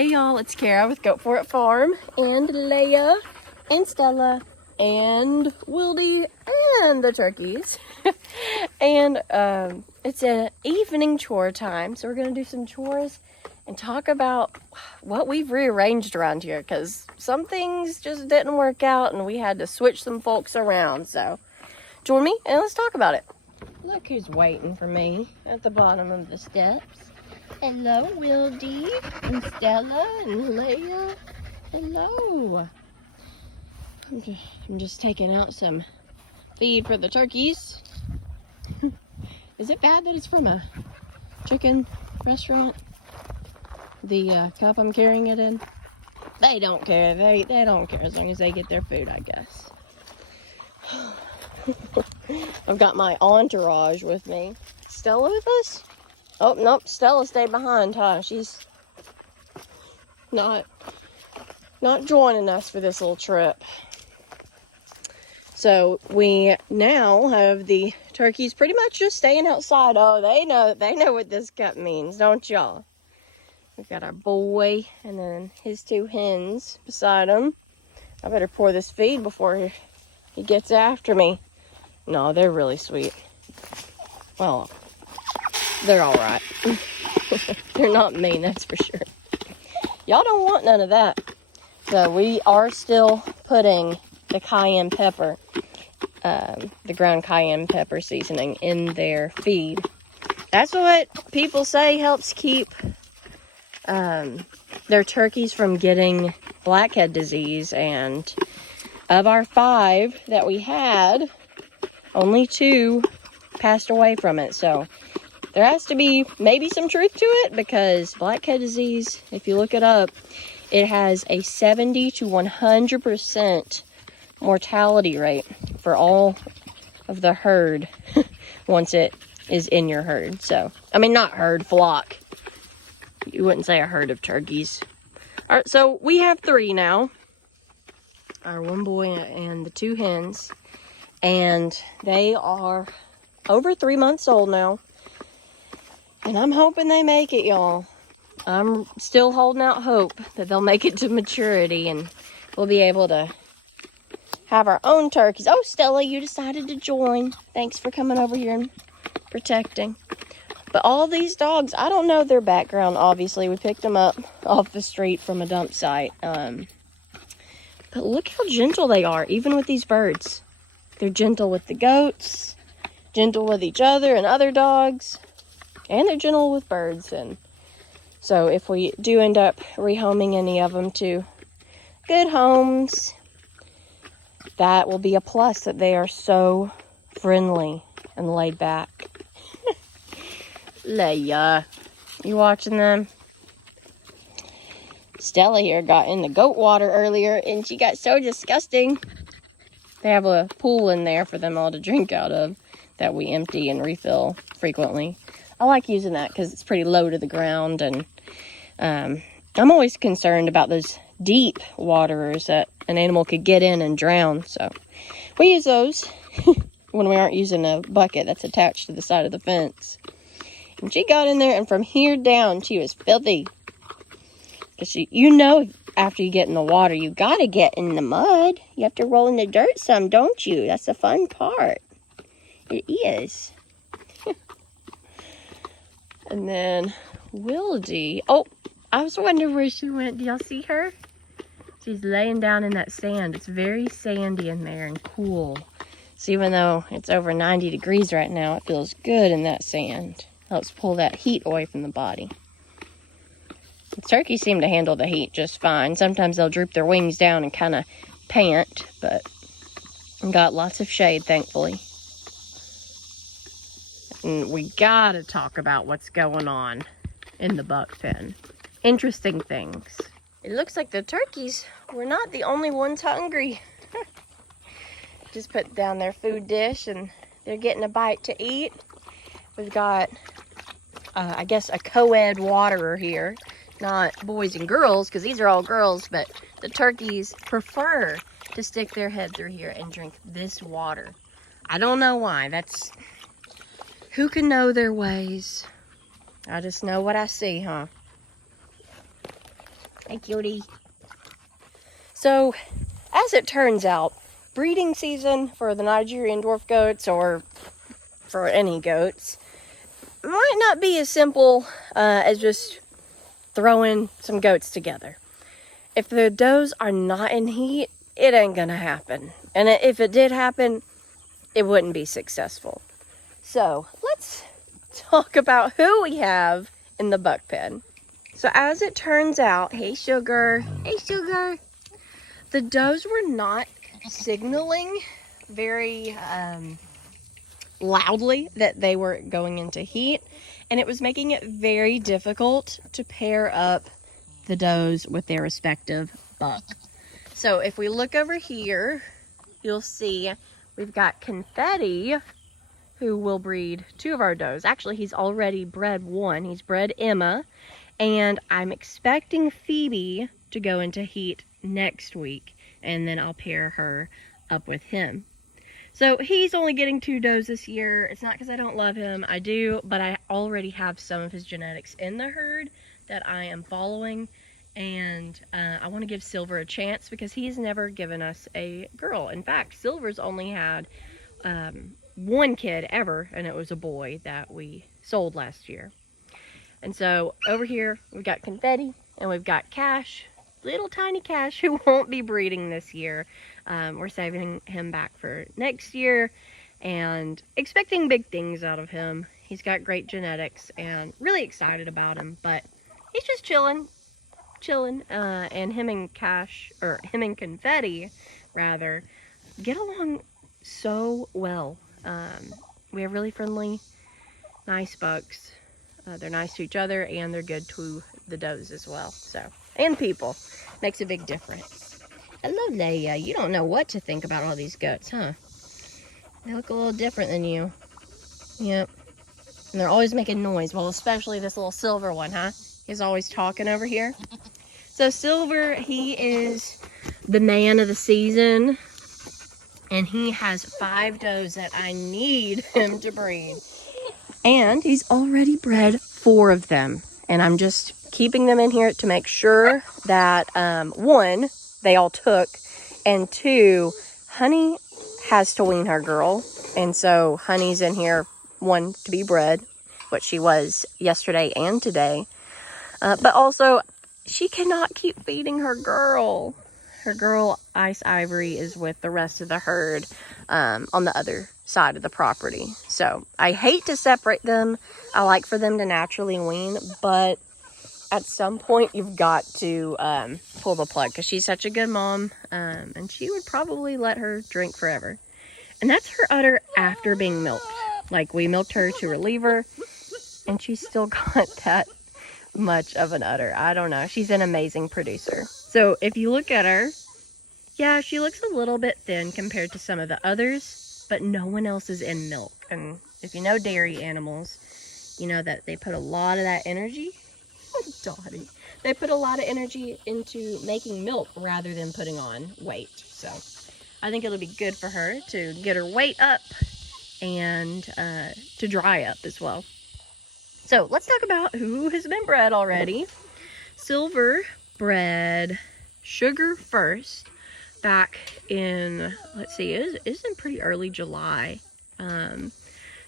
Hey y'all, it's Kara with Goat For It Farm, and Leia, and Stella, and Wildy, and the turkeys. And it's an evening chore time, so we're gonna do some chores and talk about what we've rearranged around here, because some things just didn't work out and we had to switch some folks around. So join me and let's talk about it. Look who's waiting for me at the bottom of the steps. Hello, Wildy, and Stella, and Leia. Hello. I'm just taking out some feed for the turkeys. Is it bad that it's from a chicken restaurant? The cup I'm carrying it in? They don't care. They don't care as long as they get their food, I guess. I've got my entourage with me. Stella with us? Oh, nope, Stella stayed behind, huh? She's not joining us for this little trip. So we now have the turkeys pretty much just staying outside. Oh, they know what this cup means, don't y'all? We've got our boy and then his two hens beside him. I better pour this feed before he gets after me. No, they're really sweet. Well, they're all right. They're not mean, that's for sure. Y'all don't want none of that. So we are still putting the cayenne pepper, the ground cayenne pepper seasoning in their feed. That's what people say helps keep their turkeys from getting blackhead disease. And of our 5 that we had, only 2 passed away from it. So there has to be maybe some truth to it, because blackhead disease, if you look it up, it has a 70 to 100% mortality rate for all of the herd once it is in your herd. So, I mean, not herd, flock. You wouldn't say a herd of turkeys. All right, so we have 3 now. Our one boy and the 2 hens. And they are over 3 months old now. And I'm hoping they make it, y'all. I'm still holding out hope that they'll make it to maturity and we'll be able to have our own turkeys. Oh, Stella, you decided to join. Thanks for coming over here and protecting. But all these dogs, I don't know their background, obviously. We picked them up off the street from a dump site. But look how gentle they are, even with these birds. They're gentle with the goats, gentle with each other and other dogs. And they're gentle with birds. And so if we do end up rehoming any of them to good homes, that will be a plus, that they are so friendly and laid back. Leia, you watching them? Stella here got in the goat water earlier and she got so disgusting. They have a pool in there for them all to drink out of that we empty and refill frequently. I like using that because it's pretty low to the ground, and I'm always concerned about those deep waters that an animal could get in and drown. So we use those when we aren't using a bucket that's attached to the side of the fence. And she got in there, and from here down, she was filthy. Because after you get in the water, you got to get in the mud. You have to roll in the dirt some, don't you? That's the fun part. It is. And then Wildy. Oh, I was wondering where she went. Do y'all see her? She's laying down in that sand. It's very sandy in there and cool. So even though it's over 90 degrees right now, it feels good in that sand. Helps pull that heat away from the body. The turkeys seem to handle the heat just fine. Sometimes they'll droop their wings down and kind of pant, but got lots of shade, thankfully. And we gotta talk about what's going on in the buck pen. Interesting things. It looks like the turkeys were not the only ones hungry. Just put down their food dish and they're getting a bite to eat. We've got, I guess, a co-ed waterer here. Not boys and girls, because these are all girls, but the turkeys prefer to stick their head through here and drink this water. I don't know why. Who can know their ways? I just know what I see, huh? Hey, cutie. So, as it turns out, breeding season for the Nigerian dwarf goats, or for any goats, might not be as simple as just throwing some goats together. If the does are not in heat, it ain't gonna happen. And if it did happen, it wouldn't be successful. So let's talk about who we have in the buck pen. So as it turns out, hey Sugar, the does were not signaling very loudly that they were going into heat, and it was making it very difficult to pair up the does with their respective buck. So if we look over here, you'll see we've got Confetti, who will breed 2 of our does. Actually, he's already bred 1. He's bred Emma, and I'm expecting Phoebe to go into heat next week, and then I'll pair her up with him. So he's only getting 2 does this year. It's not because I don't love him. I do, but I already have some of his genetics in the herd that I am following. And I want to give Silver a chance because he's never given us a girl. In fact, Silver's only had 1 kid ever, and it was a boy that we sold last year. And so over here, we've got Confetti, and we've got Cash, little tiny Cash, who won't be breeding this year. We're saving him back for next year and expecting big things out of him. He's got great genetics and really excited about him, but he's just chilling. And him and Confetti, rather, get along so well. We have really friendly, nice bucks. They're nice to each other, and they're good to the does as well. So, and people. Makes a big difference. Hello, Leia. You don't know what to think about all these goats, huh? They look a little different than you. Yep. And they're always making noise. Well, especially this little Silver one, huh? He's always talking over here. So Silver, he is the man of the season. And he has 5 does that I need him to breed. And he's already bred 4 of them. And I'm just keeping them in here to make sure that, 1, they all took, and 2, Honey has to wean her girl. And so Honey's in here, 1, to be bred, what she was yesterday and today. But also, she cannot keep feeding her girl. Her girl, Ice Ivory, is with the rest of the herd on the other side of the property. So I hate to separate them. I like for them to naturally wean, but at some point you've got to pull the plug because she's such a good mom, and she would probably let her drink forever. And that's her udder after being milked. Like, we milked her to relieve her, and she's still got that much of an udder. I don't know. She's an amazing producer. So if you look at her, yeah, she looks a little bit thin compared to some of the others, but no one else is in milk. And if you know dairy animals, you know that they put a lot of that energy. Dottie. They put a lot of energy into making milk rather than putting on weight. So I think it'll be good for her to get her weight up and to dry up as well. So let's talk about who has been bred already. Silver bred Sugar first back in, let's see, it's in pretty early July.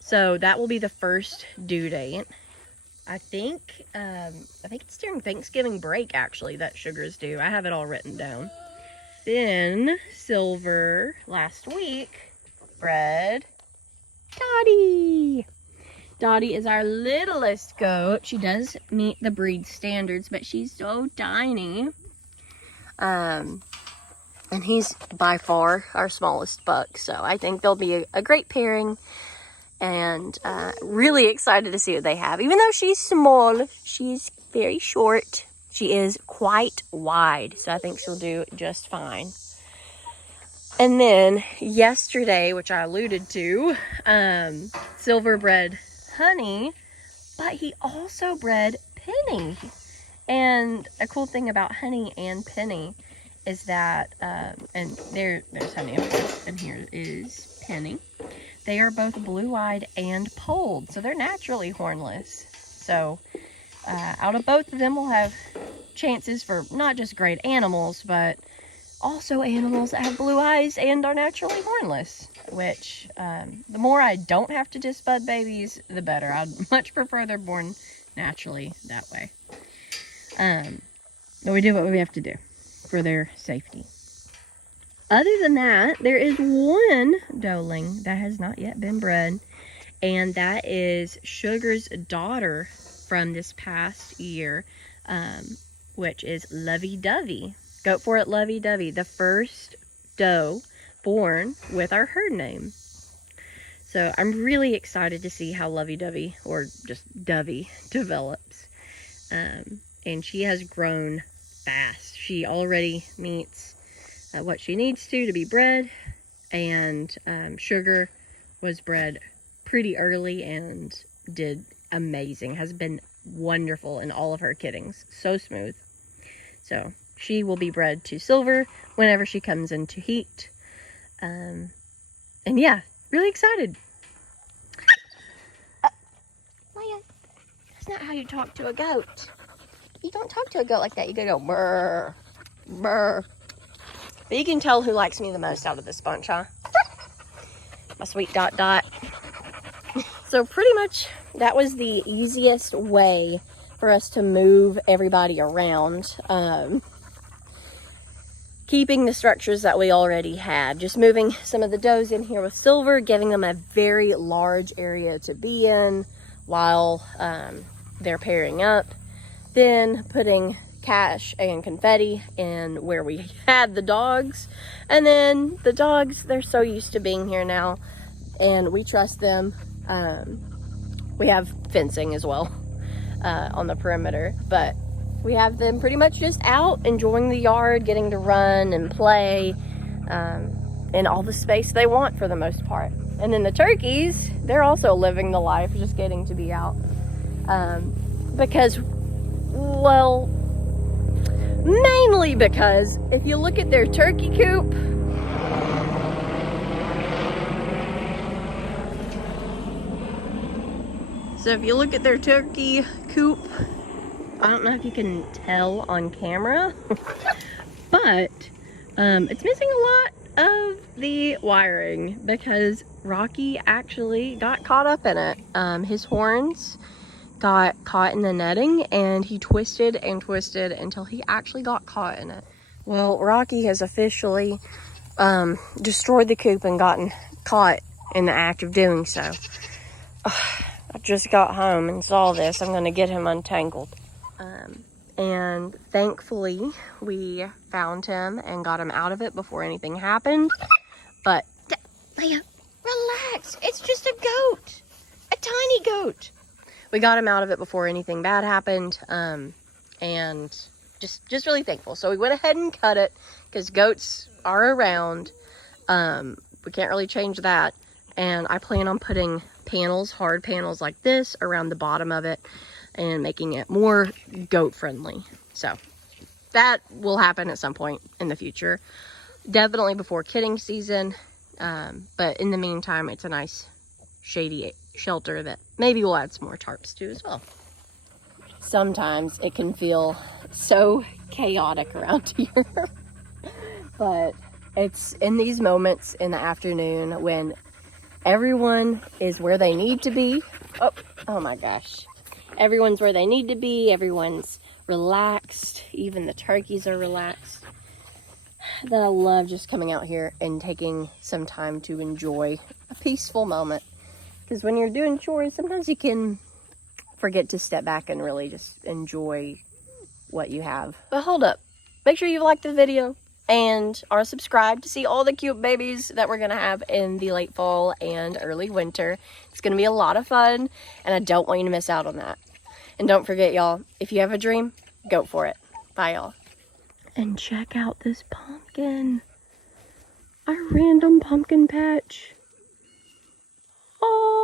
So that will be the first due date. I think it's during Thanksgiving break, actually, that Sugar's due. I have it all written down. Then Silver last week bred Dottie. Dottie is our littlest goat. She does meet the breed standards, but she's so tiny. And he's by far our smallest buck, so I think they'll be a great pairing. And really excited to see what they have. Even though she's small, she's very short. She is quite wide, so I think she'll do just fine. And then yesterday, which I alluded to, Silver bred Honey, but he also bred Penny. And a cool thing about Honey and Penny is that, and there's Honey, of course, and here is Penny. They are both blue-eyed and polled, so they're naturally hornless. So out of both of them, we'll have chances for not just great animals, but also animals that have blue eyes and are naturally hornless, which the more I don't have to disbud babies, the better. I'd much prefer they're born naturally that way. But we do what we have to do for their safety. Other than that, there is one doeling that has not yet been bred, and that is Sugar's daughter from this past year, which is Lovey Dovey. Go for it, Lovey Dovey, the first doe born with our herd name. So I'm really excited to see how Lovey Dovey, or just Dovey, develops. And she has grown fast. She already meets what she needs to be bred, and Sugar was bred pretty early and did amazing. Has been wonderful in all of her kittings. So smooth. So she will be bred to silver whenever she comes into heat. And yeah, really excited. Leia, that's not how you talk to a goat. You don't talk to a goat like that. You gotta go brr, brr. But you can tell who likes me the most out of this bunch, huh? My sweet Dot Dot. So pretty much that was the easiest way for us to move everybody around. Keeping the structures that we already had. Just moving some of the does in here with silver, giving them a very large area to be in while they're pairing up. Then putting Cash and Confetti in where we had the dogs. And then the dogs, they're so used to being here now, and we trust them. We have fencing as well on the perimeter, but we have them pretty much just out enjoying the yard, getting to run and play in all the space they want for the most part. And then the turkeys, they're also living the life, just getting to be out. Because, well, mainly because if you look at their turkey coop, so if you look at their turkey coop, I don't know if you can tell on camera, but it's missing a lot of the wiring because Rocky actually got caught up in it. His horns got caught in the netting, and he twisted and twisted until he actually got caught in it. Well, Rocky has officially destroyed the coop and gotten caught in the act of doing so. I just got home and saw this. I'm going to get him untangled. And thankfully, we found him and got him out of it before anything happened. But, Leia, relax. It's just a goat. A tiny goat. We got him out of it before anything bad happened. And just really thankful. So we went ahead and cut it because goats are around. We can't really change that. And I plan on putting panels, hard panels like this around the bottom of it and making it more goat friendly. So that will happen at some point in the future. Definitely before kidding season. But in the meantime, it's a nice shady shelter that maybe we'll add some more tarps to as well. Sometimes it can feel so chaotic around here. But it's in these moments in the afternoon when everyone is where they need to be. Oh my gosh. Everyone's where they need to be. Everyone's relaxed. Even the turkeys are relaxed. That I love just coming out here and taking some time to enjoy a peaceful moment. Because when you're doing chores, sometimes you can forget to step back and really just enjoy what you have. But hold up. Make sure you like the video and are subscribed to see all the cute babies that we're going to have in the late fall and early winter. It's going to be a lot of fun, and I don't want you to miss out on that. And don't forget, y'all, if you have a dream, go for it. Bye, y'all. And check out this pumpkin. Our random pumpkin patch. Oh.